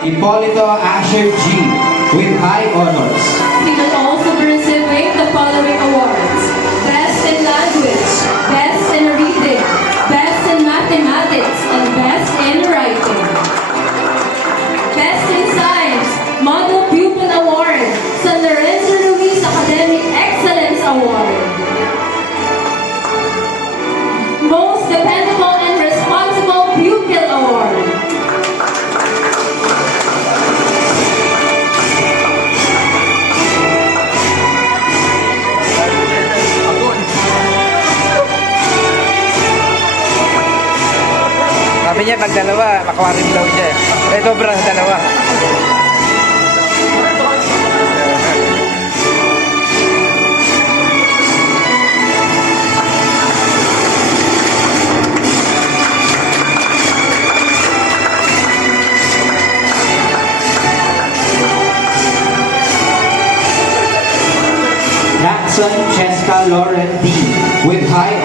Hipólito Asher G. with high honors. He will also be receiving the following awards: Best in Language, Best in Reading, Best in Mathematics, and Best in Writing. Best in Science, Model Pupil Award, San Lorenzo Ruiz Academic Excellence Award. Most Dependable and Responsible Pupil Award. Sabi niya, pag dalawa, makawarin daw siya. Eh, sobra sa dalawa. Jackson Cheska Lauren D. with high